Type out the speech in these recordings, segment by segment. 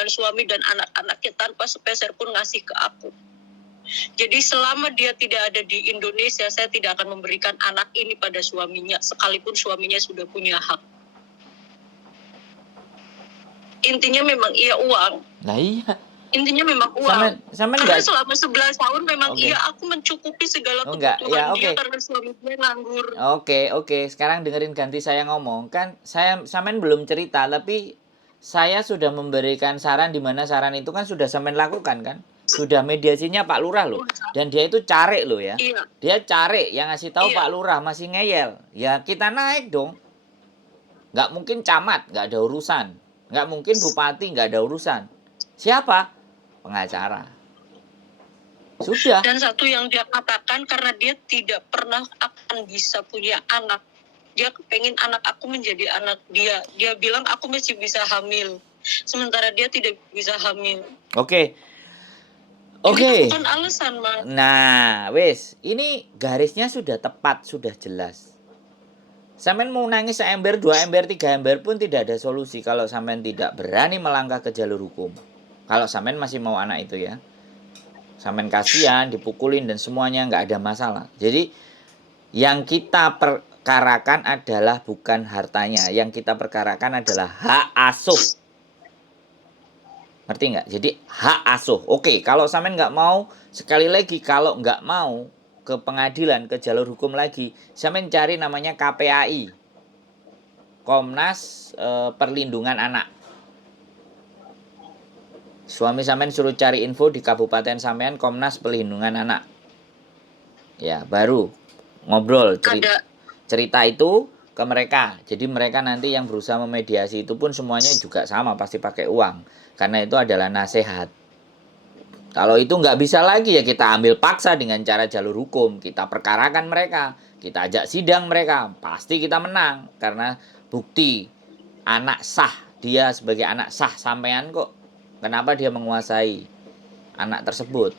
dengan suami dan anak-anaknya tanpa sepeser pun ngasih ke aku. Jadi selama dia tidak ada di Indonesia, saya tidak akan memberikan anak ini pada suaminya, sekalipun suaminya sudah punya hak. Intinya memang iya uang. Nah iya. Intinya memang uang. Sampean Karena enggak, selama 11 tahun memang oke. iya aku mencukupi segala Oh enggak, kebutuhan ya dia oke. karena suaminya nganggur. Oke. Sekarang dengerin ganti saya ngomong. Kan sampean belum cerita, tapi saya sudah memberikan saran di mana saran itu kan sudah sampean lakukan kan? Sudah mediasinya Pak Lurah loh. Dan dia itu cari loh ya. Iya. Dia cari yang ngasih tahu Iya. Pak Lurah masih ngeyel. Ya kita naik dong. Nggak mungkin camat, nggak ada urusan. Nggak mungkin bupati, nggak ada urusan. Siapa? Pengacara. Sudah. Dan satu yang dia katakan, karena dia tidak pernah akan bisa punya anak. Dia kepengen anak aku menjadi anak dia. Dia bilang aku masih bisa hamil. Sementara dia tidak bisa hamil. Oke. Ini bukan alasan, Mas. Nah, wis, ini garisnya sudah tepat, sudah jelas. Sampean mau nangis seember, 2 ember, 3 ember pun tidak ada solusi kalau sampean tidak berani melangkah ke jalur hukum. Kalau sampean masih mau anak itu ya. Sampean kasihan, dipukulin dan semuanya nggak ada masalah. Jadi yang kita perkarakan adalah bukan hartanya, yang kita perkarakan adalah hak asuh. Ngerti nggak? Jadi hak asuh. Oke, kalau sampean nggak mau, sekali lagi kalau nggak mau ke pengadilan, ke jalur hukum lagi, sampean cari namanya KPAI, Komnas Perlindungan Anak. Suami sampean suruh cari info di kabupaten sampean Komnas Perlindungan Anak. Ya, baru ngobrol cerita itu ke mereka. Jadi mereka nanti yang berusaha memediasi itu pun semuanya juga sama, pasti pakai uang. Karena itu adalah nasihat. Kalau itu nggak bisa lagi ya kita ambil paksa dengan cara jalur hukum. Kita perkarakan mereka. Kita ajak sidang mereka. Pasti kita menang. Karena bukti anak sah. Dia sebagai anak sah sampean kok. Kenapa dia menguasai anak tersebut?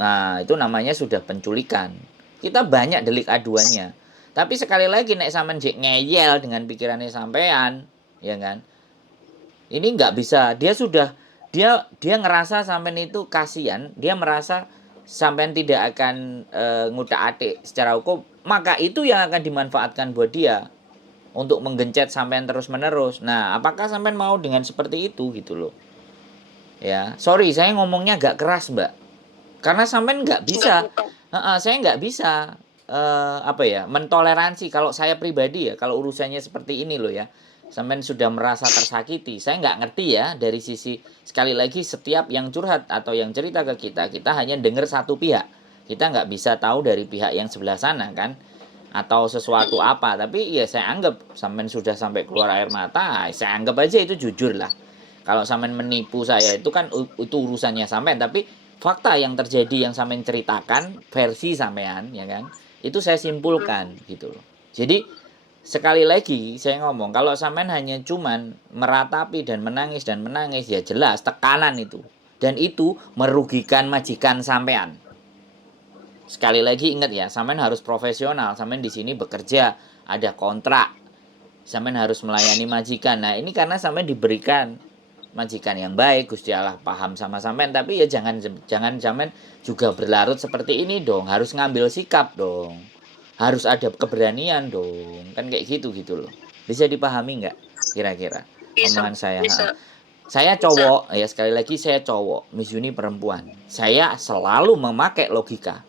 Nah itu namanya sudah penculikan. Kita banyak delik aduannya. Tapi sekali lagi nek sampean ngeyel dengan pikirannya sampean, ya kan? Ini nggak bisa. Dia ngerasa sampean itu kasihan, dia merasa sampean tidak akan ngutak-atik secara hukum, maka itu yang akan dimanfaatkan buat dia untuk menggencet sampean terus-menerus. Nah, apakah sampean mau dengan seperti itu gitu loh? Ya, sorry saya ngomongnya agak keras, Mbak. Karena sampean nggak bisa. Saya nggak bisa mentoleransi kalau saya pribadi ya, kalau urusannya seperti ini loh ya. Sampean sudah merasa tersakiti. Saya nggak ngerti ya dari sisi, sekali lagi setiap yang curhat atau yang cerita ke kita hanya dengar satu pihak. Kita nggak bisa tahu dari pihak yang sebelah sana kan, atau sesuatu apa. Tapi ya saya anggap sampean sudah sampai keluar air mata, saya anggap aja itu jujur lah. Kalau sampean menipu saya itu kan itu urusannya sampean, tapi fakta yang terjadi yang sampean ceritakan versi sampean ya kan, itu saya simpulkan gitu loh. Jadi sekali lagi saya ngomong, kalau sampean hanya cuman meratapi dan menangis ya jelas tekanan itu, dan itu merugikan majikan sampean. Sekali lagi ingat ya, sampean harus profesional. Sampean di sini bekerja, ada kontrak, sampean harus melayani majikan. Nah ini karena sampean diberikan majikan yang baik, Gusti Allah paham sama sampean, tapi ya jangan sampean juga berlarut seperti ini dong. Harus ngambil sikap dong. Harus ada keberanian dong. Kan kayak gitu loh. Bisa dipahami nggak kira-kira omongan saya? Saya cowok, ya sekali lagi saya cowok, Miss Yuni perempuan. Saya selalu memakai logika.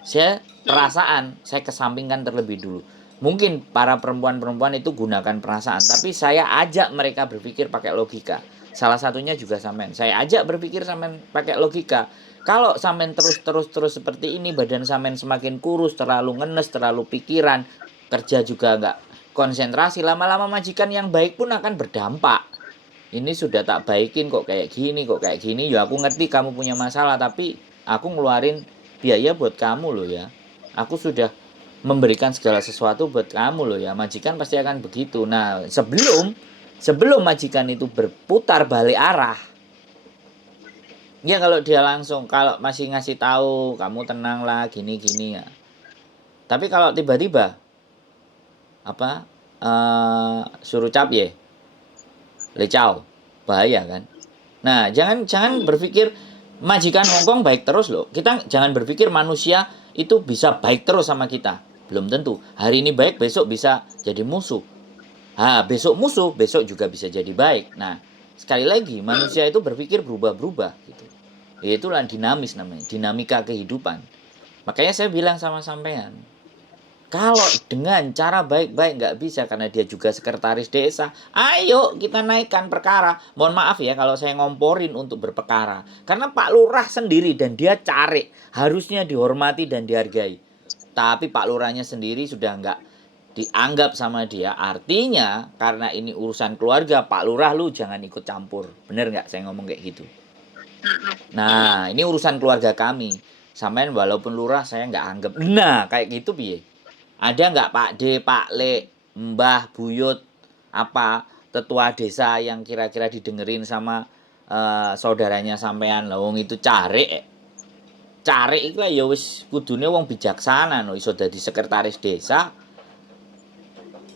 Saya perasaan, saya kesampingkan terlebih dulu. Mungkin para perempuan-perempuan itu gunakan perasaan, tapi saya ajak mereka berpikir pakai logika. Salah satunya juga sampean. Saya ajak berpikir sampean pakai logika. Kalau sampean terus seperti ini, badan sampean semakin kurus, terlalu ngenes, terlalu pikiran, kerja juga nggak konsentrasi, lama-lama majikan yang baik pun akan berdampak. Ini sudah tak baikin kok kayak gini. Ya aku ngerti kamu punya masalah, tapi aku ngeluarin biaya buat kamu loh ya. Aku sudah memberikan segala sesuatu buat kamu loh ya. Majikan pasti akan begitu. Nah, sebelum majikan itu berputar balik arah, ya kalau dia langsung, kalau masih ngasih tahu kamu tenanglah gini ya. Tapi kalau tiba-tiba suruh cap ya, lecau, bahaya kan. Nah, jangan berpikir majikan Hongkong baik terus loh. Kita jangan berpikir manusia itu bisa baik terus sama kita. Belum tentu. Hari ini baik, besok bisa jadi musuh. Besok musuh, besok juga bisa jadi baik. Nah, sekali lagi manusia itu berpikir berubah-berubah gitu. Ya, itulah dinamis namanya, dinamika kehidupan. Makanya saya bilang sama sampean, kalau dengan cara baik-baik nggak bisa karena dia juga sekretaris desa, ayo kita naikkan perkara. Mohon maaf ya kalau saya ngomporin untuk berperkara. Karena Pak Lurah sendiri dan dia cari, harusnya dihormati dan dihargai. Tapi Pak Lurahnya sendiri sudah nggak dianggap sama dia. Artinya karena ini urusan keluarga, Pak Lurah lu jangan ikut campur. Bener nggak saya ngomong kayak gitu? Nah, ini urusan keluarga kami. Sampean walaupun lurah saya nggak anggap. Nah, kayak gitu piye? Ada nggak Pak D, Pak Le, Mbah, Buyut, apa tetua desa yang kira-kira didengerin sama saudaranya sampean? Lah wong itu cari iku ya wis kudune wong bijaksana no iso dadi sekretaris desa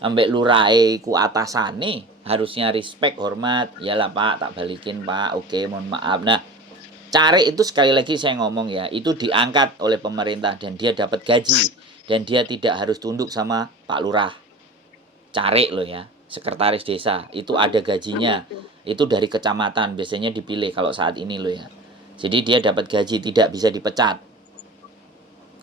ambek lurahe ku atasane harusnya respect hormat iyalah Pak tak balikin Pak oke mohon maaf. Nah, cari itu sekali lagi saya ngomong ya, itu diangkat oleh pemerintah dan dia dapat gaji dan dia tidak harus tunduk sama Pak Lurah. Cari loh ya, sekretaris desa itu ada gajinya. Itu dari kecamatan biasanya dipilih kalau saat ini loh ya. Jadi dia dapat gaji tidak bisa dipecat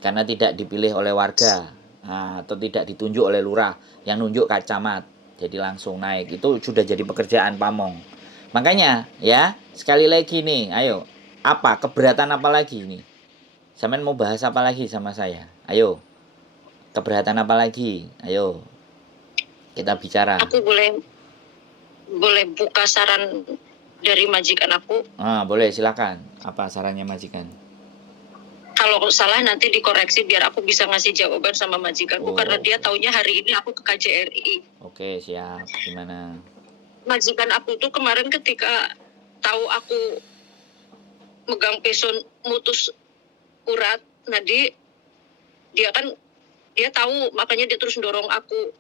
karena tidak dipilih oleh warga. Atau tidak ditunjuk oleh lurah yang nunjuk camat. Jadi langsung naik. Itu sudah jadi pekerjaan pamong. Makanya ya, sekali lagi nih, ayo apa keberatan apa lagi ini? Sampean mau bahas apa lagi sama saya? Ayo. Keberatan apa lagi? Ayo. Kita bicara. Aku boleh buka saran dari majikan aku. Boleh silakan. Apa sarannya majikan? Kalau salah nanti dikoreksi biar aku bisa ngasih jawaban sama majikanku karena dia taunya hari ini aku ke KJRI. Oke, siap. Gimana? Majikan aku tuh kemarin ketika tahu aku megang peson mutus urat, nah dia tahu makanya dia terus dorong aku.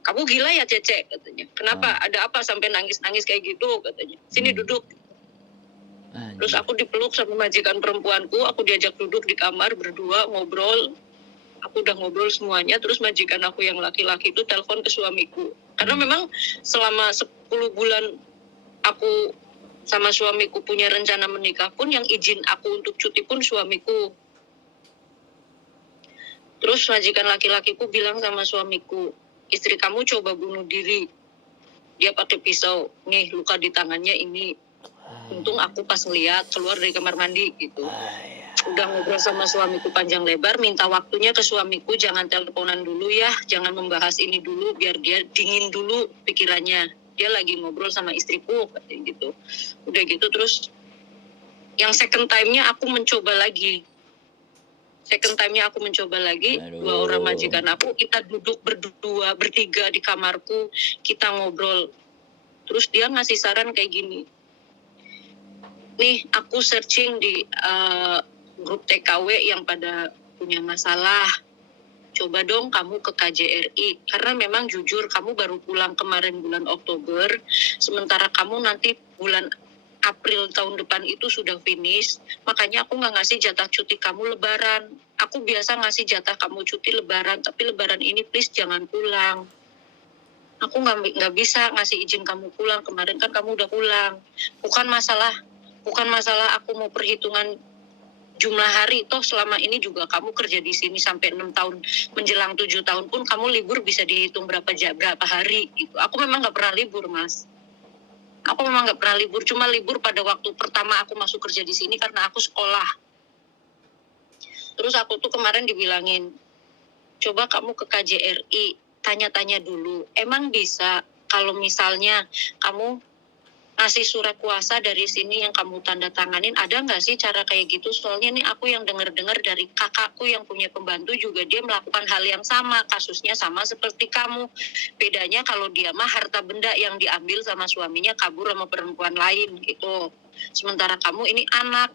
Kamu gila ya Cece katanya. Kenapa? Ada apa sampai nangis-nangis kayak gitu katanya. Sini duduk. Terus aku dipeluk sama majikan perempuanku, aku diajak duduk di kamar berdua ngobrol. Aku udah ngobrol semuanya, terus majikan aku yang laki-laki itu telepon ke suamiku. Karena memang selama 10 bulan aku sama suamiku punya rencana menikah pun yang izin aku untuk cuti pun suamiku. Terus majikan laki-lakiku bilang sama suamiku, istri kamu coba bunuh diri. Dia pakai pisau, nih luka di tangannya ini. Untung aku pas ngeliat keluar dari kamar mandi gitu. Udah ngobrol sama suamiku panjang lebar, minta waktunya ke suamiku, jangan teleponan dulu ya, jangan membahas ini dulu, biar dia dingin dulu pikirannya. Dia lagi ngobrol sama istriku, katanya gitu. Udah gitu terus, yang second time-nya aku mencoba lagi. Dua orang majikan aku, kita duduk berdua, bertiga di kamarku, kita ngobrol. Terus dia ngasih saran kayak gini. Nih, aku searching di grup TKW yang pada punya masalah. Coba dong kamu ke KJRI. Karena memang jujur kamu baru pulang kemarin bulan Oktober. Sementara kamu nanti bulan April tahun depan itu sudah finish. Makanya aku gak ngasih jatah cuti kamu lebaran. Aku biasa ngasih jatah kamu cuti lebaran. Tapi lebaran ini please jangan pulang. Aku gak bisa ngasih izin kamu pulang. Kemarin kan kamu udah pulang. Bukan masalah aku mau perhitungan jumlah hari, toh selama ini juga kamu kerja di sini sampai 6 tahun menjelang 7 tahun pun kamu libur bisa dihitung berapa hari gitu. Aku memang nggak pernah libur, Mas. Cuma libur pada waktu pertama aku masuk kerja di sini karena aku sekolah. Terus aku tuh kemarin dibilangin, coba kamu ke KJRI, tanya-tanya dulu, emang bisa kalau misalnya kamu ngasih surat kuasa dari sini yang kamu tanda tanganin, ada nggak sih cara kayak gitu? Soalnya nih aku yang dengar dari kakakku yang punya pembantu juga dia melakukan hal yang sama, kasusnya sama seperti kamu. Bedanya kalau dia mah harta benda yang diambil sama suaminya kabur sama perempuan lain gitu. Sementara kamu ini anak.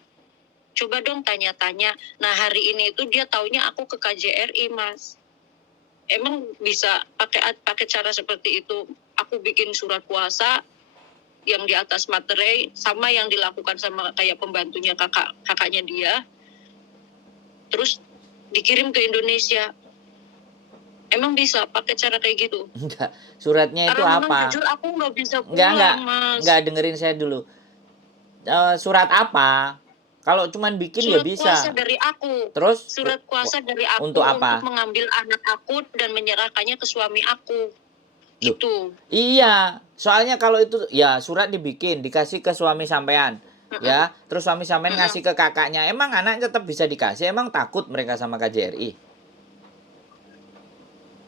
Coba dong tanya-tanya. Nah hari ini itu dia taunya aku ke KJRI, Mas. Emang bisa pakai cara seperti itu? Aku bikin surat kuasa, yang di atas materai sama yang dilakukan sama kayak pembantunya kakaknya dia, terus dikirim ke Indonesia. Emang bisa pakai cara kayak gitu? Enggak, suratnya itu Karena memang apa? jujur aku nggak bisa Enggak, pulang, Mas. enggak, dengerin saya dulu. Surat apa? Kalau cuman bikin ya Surat kuasa bisa. dari aku. Terus Surat kuasa dari aku untuk apa? untuk mengambil anak aku dan menyerahkannya ke suami aku. Loh, Gitu. iya, soalnya kalau itu ya surat dibikin, dikasih ke suami sampean. Ya, terus suami sampean ngasih ke kakaknya. Emang anak tetap bisa dikasih? Emang takut mereka sama KJRI?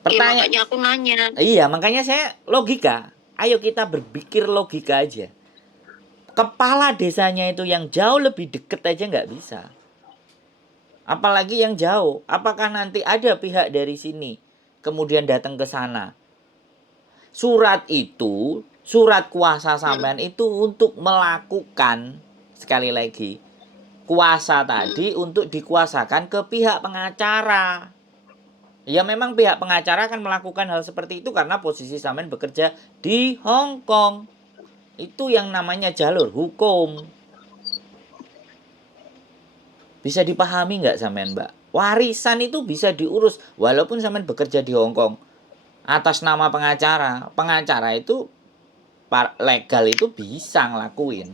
Iya, makanya aku nanya. Iya, makanya saya logika. Ayo kita berpikir logika aja. Kepala desanya itu yang jauh lebih deket aja nggak bisa. Apalagi yang jauh. Apakah nanti ada pihak dari sini kemudian datang ke sana? Surat itu, surat kuasa sampean itu untuk melakukan, sekali lagi, kuasa tadi untuk dikuasakan ke pihak pengacara. Ya memang pihak pengacara akan melakukan hal seperti itu karena posisi sampean bekerja di Hong Kong. Itu yang namanya jalur hukum. Bisa dipahami nggak sampean, Mbak? Warisan itu bisa diurus walaupun sampean bekerja di Hong Kong atas nama pengacara. Pengacara itu legal itu bisa ngelakuin,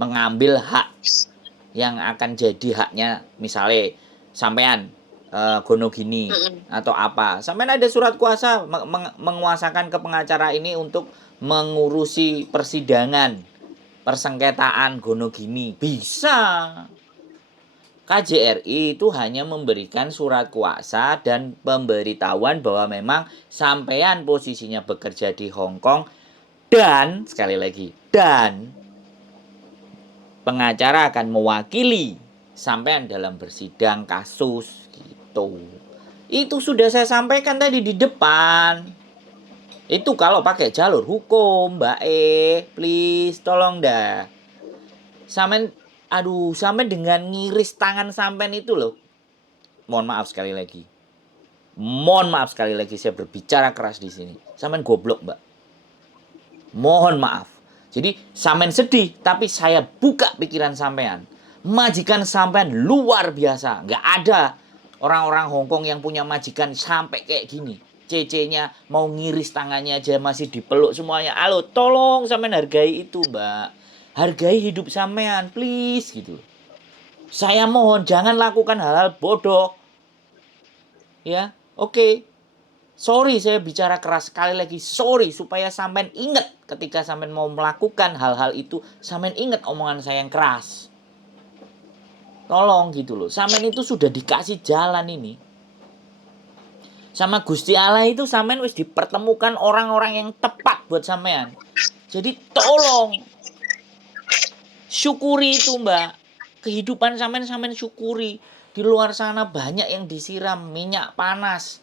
mengambil hak yang akan jadi haknya, misalnya sampean gono gini atau apa, sampean ada surat kuasa menguasakan ke pengacara ini untuk mengurusi persidangan persengketaan gono gini, bisa. KJRI itu hanya memberikan surat kuasa dan pemberitahuan bahwa memang sampean posisinya bekerja di Hong Kong dan sekali lagi dan pengacara akan mewakili sampean dalam bersidang kasus gitu. Itu sudah saya sampaikan tadi di depan. Itu kalau pakai jalur hukum, Mbak please tolong dah. Sampean dengan ngiris tangan sampean itu loh. Mohon maaf sekali lagi. Saya berbicara keras di sini. Sampean goblok, Mbak. Mohon maaf. Jadi sampean sedih, tapi saya buka pikiran sampean. Majikan sampean luar biasa. Nggak ada orang-orang Hong Kong yang punya majikan sampai kayak gini. Cece-nya mau ngiris tangannya aja masih dipeluk semuanya. Halo, tolong sampean hargai itu, Mbak. Hargai hidup sampean, please gitu. Saya mohon jangan lakukan hal-hal bodoh. Ya, oke. Sorry saya bicara keras sekali lagi. Sorry supaya sampean ingat ketika sampean mau melakukan hal-hal itu, sampean ingat omongan saya yang keras. Tolong gitu loh. Sampean itu sudah dikasih jalan ini. Sama Gusti Allah itu sampean wis dipertemukan orang-orang yang tepat buat sampean. Jadi tolong syukuri itu, Mbak. Kehidupan sampean syukuri. Di luar sana banyak yang disiram minyak panas.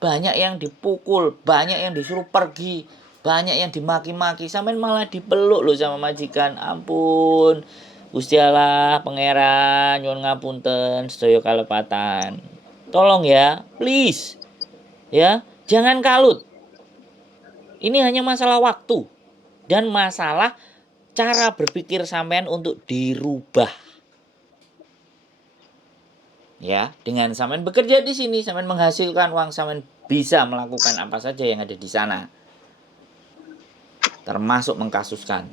Banyak yang dipukul, banyak yang disuruh pergi, banyak yang dimaki-maki, sampean malah dipeluk loh sama majikan. Ampun. Gusti Allah pangeran nyuwun ngapunten sedaya kalepatan. Tolong ya, please. Ya, jangan kalut. Ini hanya masalah waktu dan masalah cara berpikir sampean untuk dirubah. Ya, dengan sampean bekerja di sini, sampean menghasilkan uang, sampean bisa melakukan apa saja yang ada di sana. Termasuk mengkasuskan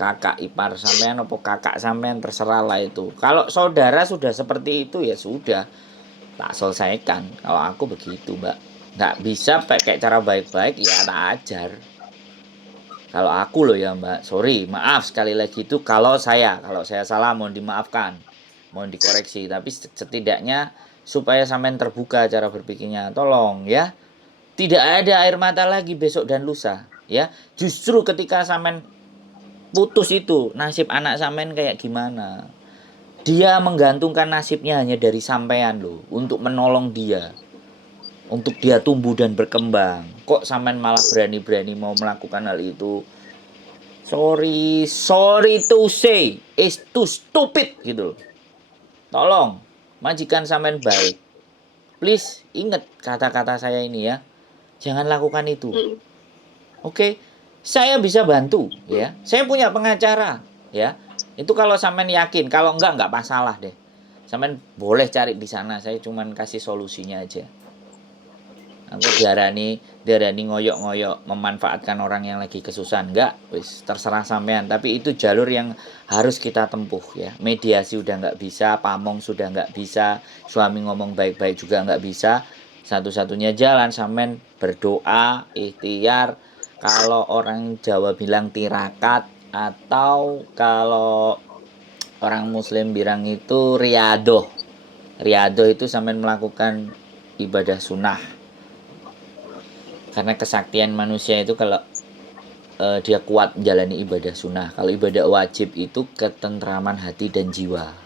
kakak ipar sampean atau kakak sampean, terserah lah itu. Kalau saudara sudah seperti itu ya sudah, tak selesaikan. Kalau aku begitu, Mbak. Nggak bisa pakai cara baik-baik ya tak ajar. Kalau aku loh ya, Mbak, sorry, maaf sekali lagi itu kalau saya salah mohon dimaafkan, mohon dikoreksi. Tapi setidaknya supaya sampean terbuka cara berpikirnya, tolong ya. Tidak ada air mata lagi besok dan lusa, ya. Justru ketika sampean putus itu, nasib anak sampean kayak gimana? Dia menggantungkan nasibnya hanya dari sampean loh, untuk menolong dia. Untuk dia tumbuh dan berkembang. Kok sampean malah berani-berani mau melakukan hal itu? Sorry to say, it's too stupid gitu loh. Tolong, majikan sampean baik. Please ingat kata-kata saya ini ya. Jangan lakukan itu. Oke. saya bisa bantu ya. Saya punya pengacara ya. Itu kalau sampean yakin, kalau enggak masalah deh. Sampean boleh cari di sana, saya cuman kasih solusinya aja. Aku diarani ngoyok-ngoyok memanfaatkan orang yang lagi kesusahan, enggak, wis terserah sampean. Tapi itu jalur yang harus kita tempuh ya. Mediasi udah enggak bisa, pamong sudah enggak bisa, suami ngomong baik-baik juga enggak bisa. Satu-satunya jalan sampean berdoa, ikhtiar. Kalau orang Jawa bilang tirakat, atau kalau orang Muslim bilang itu riadoh. Riadoh itu sampean melakukan ibadah sunnah. Karena kesaktian manusia itu kalau dia kuat menjalani ibadah sunnah. Kalau ibadah wajib itu ketentraman hati dan jiwa.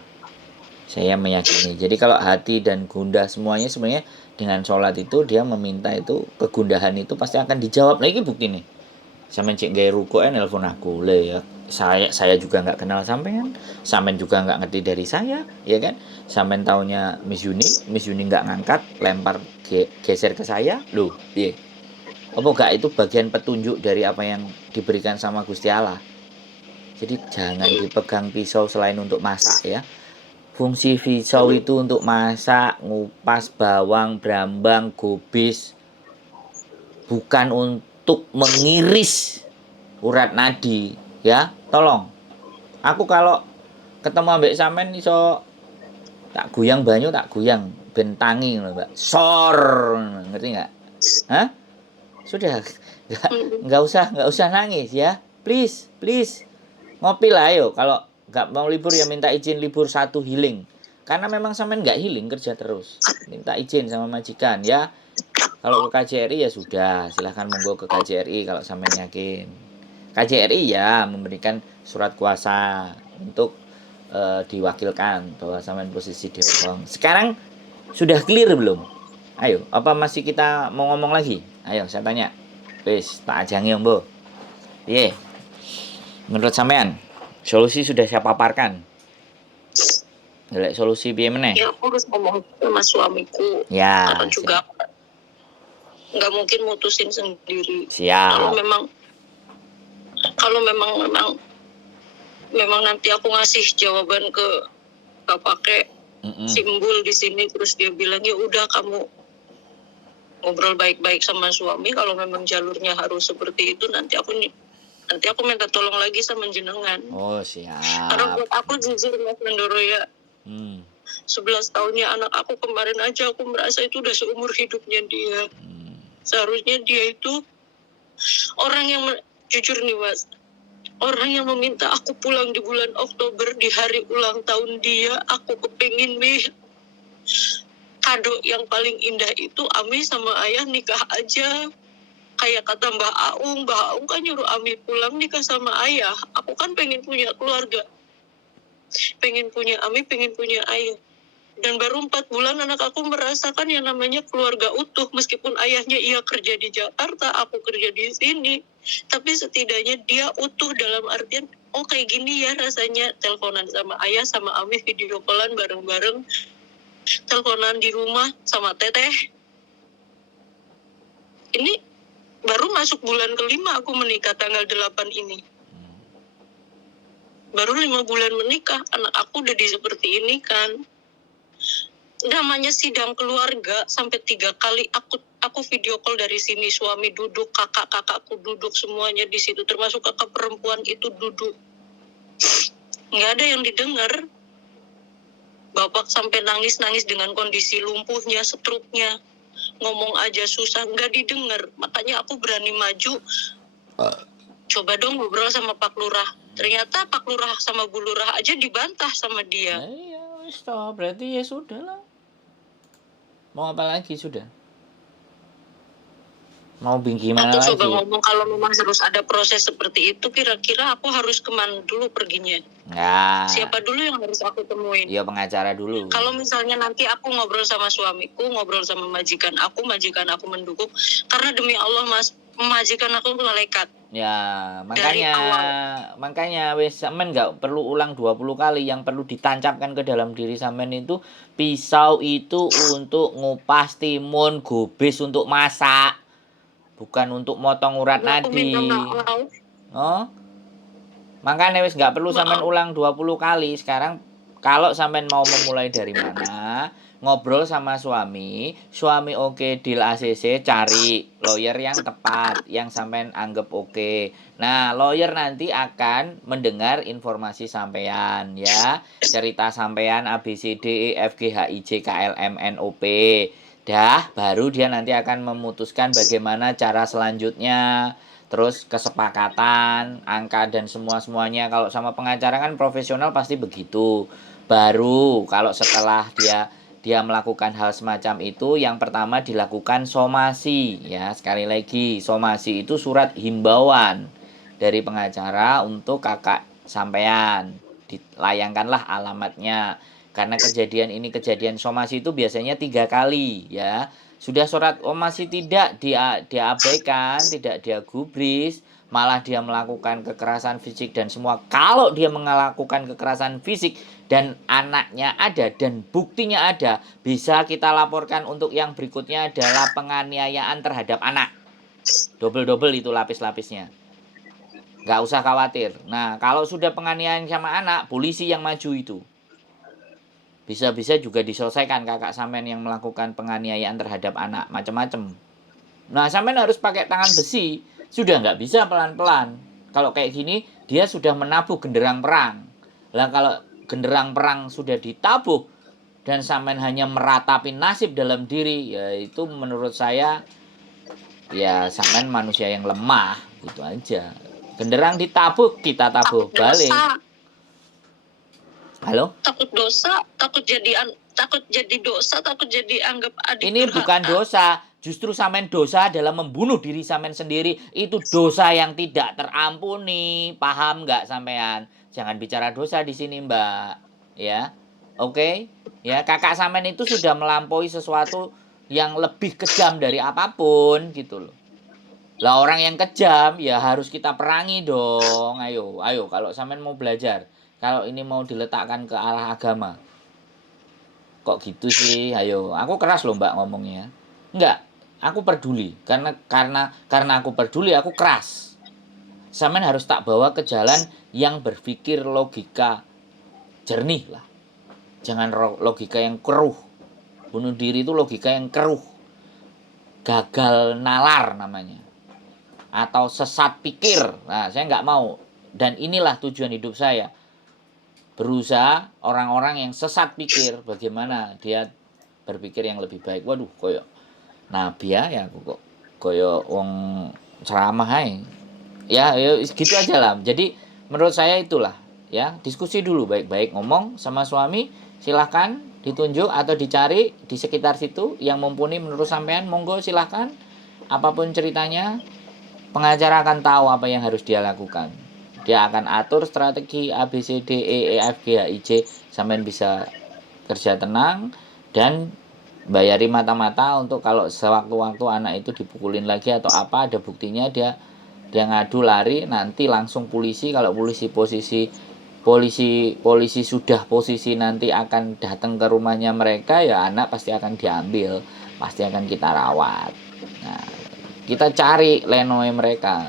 Saya meyakini. Jadi kalau hati dan gundah semuanya sebenarnya dengan sholat itu dia meminta itu, kegundahan itu pasti akan dijawab. Nah ini bukti nih. Sampean cek gaya ruko nelpon aku le ya. Saya juga nggak kenal sampean juga nggak ngerti dari saya, ya kan? Sampean taunya Miss Yuni nggak ngangkat, lempar geser ke saya, loh, iya. Apa enggak itu bagian petunjuk dari apa yang diberikan sama Gusti Allah. Jadi jangan dipegang pisau selain untuk masak ya. Fungsi pisau itu untuk masak, ngupas bawang, brambang, gobis. Bukan untuk mengiris urat nadi ya. Tolong. Aku kalau ketemu ambek sampean iso tak goyang banyu, tak goyang bentangi loh, Mbak. Sor, ngerti enggak? Hah? Sudah, nggak usah nangis ya, please ngopi lah ayo. Kalau nggak mau libur ya minta izin libur 1 healing, karena memang sampean nggak healing, kerja terus, minta izin sama majikan ya. Kalau ke KJRI ya sudah, silahkan monggo ke KJRI kalau sampean yakin. KJRI ya memberikan surat kuasa untuk diwakilkan bahwa sampean posisi di Hongkong. Sekarang sudah clear belum? Ayo, apa masih kita mau ngomong lagi? Ayo, saya tanya. Wis, tak ajangi Om Bo. Piye? Menurut sampean, solusi sudah saya paparkan. Golek solusi piye meneh? Ya aku harus ngomong sama suamiku. Ya. Karena juga nggak mungkin mutusin sendiri. Siap. Kalau memang nanti aku ngasih jawaban ke pakai simbol di sini, terus dia bilang ya udah kamu ngobrol baik-baik sama suami, kalau memang jalurnya harus seperti itu nanti aku minta tolong lagi sama jenengan. Oh siap. Karena buat aku jujur Mas Mendoro ya, 11 tahunnya anak aku kemarin aja aku merasa itu udah seumur hidupnya dia. Seharusnya dia itu orang yang jujur nih Mas, orang yang meminta aku pulang di bulan Oktober di hari ulang tahun dia. Aku kepengin kado yang paling indah itu Ami sama ayah nikah aja. Kayak kata Mbak Aung kan nyuruh Ami pulang nikah sama ayah. Aku kan pengen punya keluarga, pengen punya Ami, pengen punya ayah. Dan baru 4 bulan anak aku merasakan yang namanya keluarga utuh. Meskipun ayahnya kerja di Jakarta, aku kerja di sini, tapi setidaknya dia utuh dalam artian oh kayak gini ya rasanya teleponan sama ayah sama Ami, video callan bareng-bareng, teleponan di rumah sama teteh. Ini baru masuk bulan ke-5 aku menikah tanggal 8 ini. Baru 5 bulan menikah, anak aku udah seperti ini kan. Namanya sidang keluarga sampai 3 kali aku video call dari sini, suami duduk, kakakku duduk, semuanya di situ, termasuk kakak perempuan itu duduk. Nggak ada yang didengar. Bapak sampai nangis dengan kondisi lumpuhnya, stroke-nya. Ngomong aja susah, nggak didengar. Makanya aku berani maju. Coba dong ngobrol sama Pak Lurah. Ternyata Pak Lurah sama Bu Lurah aja dibantah sama dia. Iya, wis toh, berarti ya sudah lah. Mau apa lagi sudah? Mau gimana lagi? Aku coba ngomong kalau memang harus ada proses seperti itu, kira-kira aku harus kemana dulu perginya? Ya. Siapa dulu yang harus aku temuin? Iya, pengacara dulu. Kalau misalnya nanti aku ngobrol sama suamiku, ngobrol sama majikan aku mendukung, karena demi Allah Mas, majikan aku malaikat. Ya, makanya wes sampean enggak perlu ulang 20 kali. Yang perlu ditancapkan ke dalam diri sampean itu pisau itu untuk ngupas timun, gobis untuk masak. bukan untuk motong urat Aku minta nadi. maaf. Oh, makanya wis nggak perlu sampean Maaf. ulang 20 kali. Sekarang kalau sampean mau memulai dari mana, ngobrol sama suami oke, deal ACC, cari lawyer yang tepat, yang sampean anggap oke. Nah, lawyer nanti akan mendengar informasi sampean ya, cerita sampean A B C D E F G H I J K L M N O P. Dah, baru dia nanti akan memutuskan bagaimana cara selanjutnya. Terus kesepakatan, angka dan semua-semuanya. Kalau sama pengacara kan profesional pasti begitu. Baru kalau setelah dia melakukan hal semacam itu, yang pertama dilakukan somasi ya. Sekali lagi, somasi itu surat himbauan dari pengacara untuk kakak sampean. Dilayangkanlah alamatnya. Karena kejadian somasi itu biasanya 3 kali ya. Sudah surat somasi tidak diabaikan, tidak dia gubris, malah dia melakukan kekerasan fisik dan semua. Kalau dia melakukan kekerasan fisik dan anaknya ada dan buktinya ada, bisa kita laporkan untuk yang berikutnya adalah penganiayaan terhadap anak. Double-double itu lapis-lapisnya. Nggak usah khawatir. Nah, kalau sudah penganiayaan sama anak, polisi yang maju itu. Bisa-bisa juga diselesaikan kakak sampean yang melakukan penganiayaan terhadap anak, macam-macam. Nah, sampean harus pakai tangan besi. Sudah nggak bisa pelan-pelan. Kalau kayak gini, dia sudah menabuh genderang perang. Lah kalau genderang perang sudah ditabuh dan sampean hanya meratapi nasib dalam diri, ya itu menurut saya ya sampean manusia yang lemah, gitu aja. Genderang ditabuh, kita tabuh Takut balik. dosa. Halo? Takut dosa, takut jadi dosa, takut jadi anggap adik Ini bukan durhaka. dosa, justru sampean dosa dalam membunuh diri sampean sendiri. Itu dosa yang tidak terampuni. Paham nggak sampean? Jangan bicara dosa di sini, Mbak. Ya, oke? Ya, kakak sampean itu sudah melampaui sesuatu yang lebih kejam dari apapun, gitu loh. Lah orang yang kejam ya harus kita perangi dong. Ayo, kalau sampean mau belajar. Kalau ini mau diletakkan ke arah agama. Kok gitu sih? Ayo, aku keras loh Mbak ngomongnya. Enggak, aku peduli. Karena aku peduli, aku keras. Sampean harus tak bawa ke jalan yang berpikir logika jernih lah. Jangan logika yang keruh. Bunuh diri itu logika yang keruh. Gagal nalar namanya. Atau sesat pikir. Nah, saya nggak mau. Dan inilah tujuan hidup saya. Berusaha orang-orang yang sesat pikir, bagaimana dia berpikir yang lebih baik. Waduh, koyo nabi ya aku kok koyo wong ceramah ae. Ya gitu aja lah. Jadi menurut saya itulah ya, diskusi dulu baik-baik, ngomong sama suami, silahkan ditunjuk atau dicari di sekitar situ yang mumpuni menurut sampean, monggo silahkan. Apapun ceritanya, pengacara akan tahu apa yang harus dia lakukan. Dia akan atur strategi A B C D E F G H I J, sampean bisa kerja tenang dan bayari mata-mata untuk kalau sewaktu-waktu anak itu dipukulin lagi atau apa, ada buktinya, dia ngadu lari, nanti langsung polisi. Kalau polisi sudah posisi nanti akan datang ke rumahnya mereka, ya anak pasti akan diambil, pasti akan kita rawat. Nah, kita cari lenoe mereka,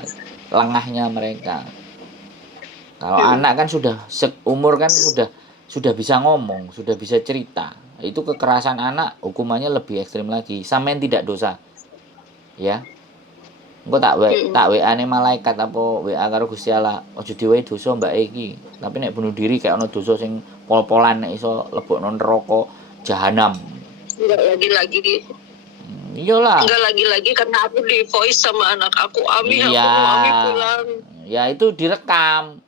lengahnya mereka. Kalau anak kan sudah seumur kan sudah bisa ngomong, sudah bisa cerita. Itu kekerasan anak hukumannya lebih ekstrim lagi. Sampean tidak dosa. Ya. Engko tak WA-ne malaikat apa WA karo Gusti Allah. Aja diwehi dosa mbak iki. Tapi nek bunuh diri kayak ono dosa sing pol-polan nek iso lebokno neraka jahanam. Enggak lagi-lagi. Iyalah. Enggak lagi-lagi karena aku di voice sama anak aku. Ami, iya. aku mau Ami pulang. Ya itu direkam.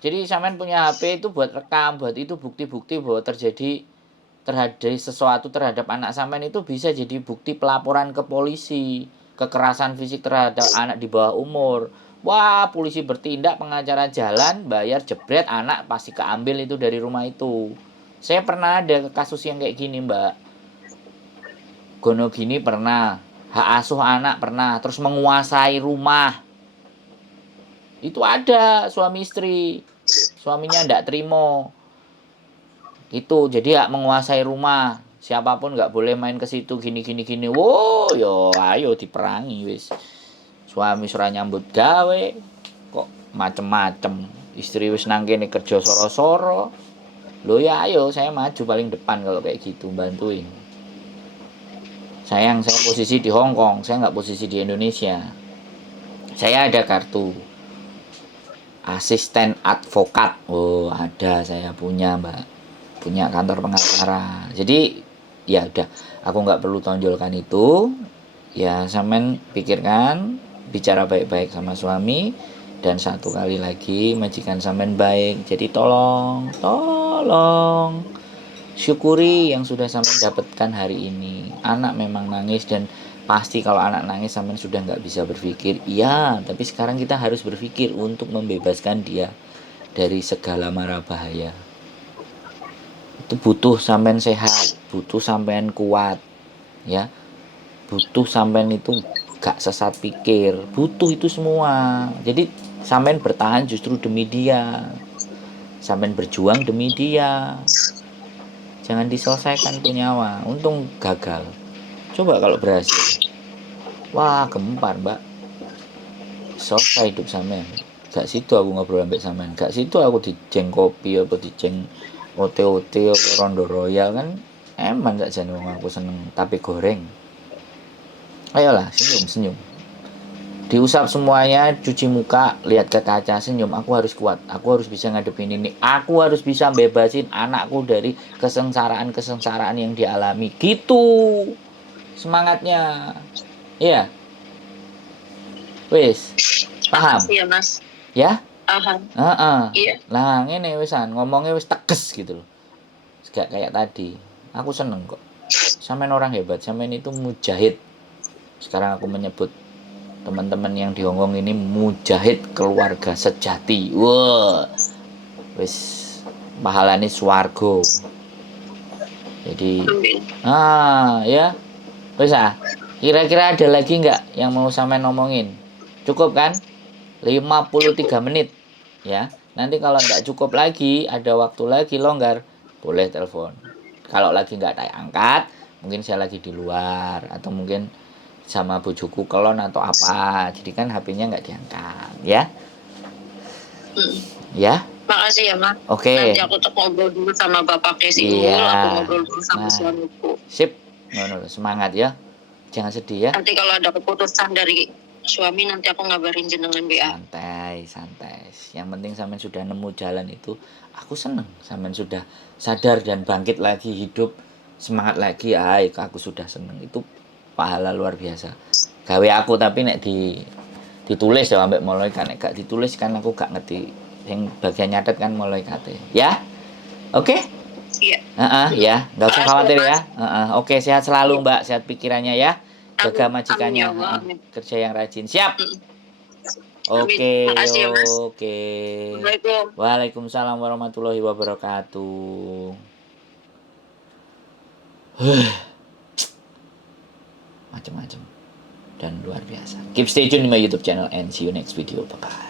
Jadi sampean punya HP itu buat rekam, buat itu bukti-bukti bahwa terjadi sesuatu terhadap anak sampean, itu bisa jadi bukti pelaporan ke polisi. Kekerasan fisik terhadap anak di bawah umur. Wah, polisi bertindak, pengacara jalan, bayar jebret, anak pasti keambil itu dari rumah itu. Saya pernah ada kasus yang kayak gini, Mbak. Gono gini pernah, hak asuh anak pernah, terus menguasai rumah. Itu ada suami istri. Suaminya ndak terima. Itu jadi hak menguasai rumah. siapapun nggak boleh main ke situ gini gini gini. Wo, yo ayo diperangi wis. Suami ora nyambut gawe, kok macem-macem. Istri wis nang kene kerja soro-soro. Loh ya ayo saya maju paling depan kalau kayak gitu, bantuin. Sayang, saya posisi di Hong Kong, saya nggak posisi di Indonesia. Saya ada kartu asisten advokat. Oh, ada, saya punya, Mbak. Punya kantor pengacara. Jadi, ya udah, aku nggak perlu tonjolkan itu. Ya, sampean pikirkan, bicara baik-baik sama suami. Dan satu kali lagi, majikan sampean baik. Jadi tolong syukuri yang sudah sampean dapatkan hari ini. Anak memang nangis, dan pasti kalau anak nangis sampean sudah nggak bisa berpikir. Iya, tapi sekarang kita harus berpikir untuk membebaskan dia dari segala mara bahaya. Itu butuh sampean sehat, butuh sampean kuat, ya. Butuh sampean itu gak sesat pikir, butuh itu semua. Jadi sampean bertahan justru demi dia, sampean berjuang demi dia. Jangan diselesaikan tuh nyawa. Untung gagal. Coba kalau berhasil, wah gempar, Mbak. Selesai hidup sampean. Gak situ aku ngobrol sampai sampean, gak situ aku dijeng kopi apa dijeng ote-ote apa rondo royal kan. Emang gak jane wong aku seneng tapi goreng. Ayolah, senyum. Diusap semuanya, cuci muka, lihat ke kaca, senyum. Aku harus kuat, aku harus bisa ngadepin ini. Aku harus bisa bebasin anakku dari kesengsaraan yang dialami. Gitu semangatnya. Iya, wis. Paham? Makasih ya, Mas. Ya? Paham. Iya. Nah, ngene wisan, ngomongnya wis tegas gitu loh. Gak kayak tadi. Aku seneng kok. Sampean orang hebat, sampean itu mujahid. Sekarang aku menyebut teman-teman yang di Hongkong ini mujahid keluarga sejati. Wah, wis pahalane swarga. Jadi, ya, wis kira-kira ada lagi nggak yang mau sampean ngomongin? Cukup kan? 53 menit, ya. Nanti kalau nggak cukup lagi, ada waktu lagi longgar, boleh telepon. Kalau lagi nggak ada angkat, mungkin saya lagi di luar atau mungkin sama bojoku kelon atau apa, jadi kan HP-nya nggak diangkat, ya. Ya. Makasih ya, Mas. Oke. Nanti aku tetap ngobrol dulu sama Bapak Kesi. Iya. Aku ngobrol dulu sama suamiku. Sip. Semangat ya. Jangan sedih ya. Nanti kalau ada keputusan dari suami, nanti aku ngabarin jenengan BA. Santai. Yang penting sampean sudah nemu jalan itu. Aku seneng sampean sudah sadar dan bangkit lagi, hidup semangat lagi. Aku sudah seneng. Itu pahala luar biasa. Gawe aku tapi nek ditulis ya ambek malaikat, nek gak ditulis kan aku gak ngerti. Yang bagian nyatet kan malaikat. Ya. Oke? Iya. Ya, enggak usah khawatir ya. Oke, sehat selalu, Mbak. Sehat pikirannya ya. Jaga majikannya. Kerja yang rajin. Siap. Oke. Makasih ya, Mas. Oke. Assalamualaikum. Waalaikumsalam warahmatullahi wabarakatuh. Macam-macam dan luar biasa. Keep stay tune di my YouTube channel and see you next video. Bye bye.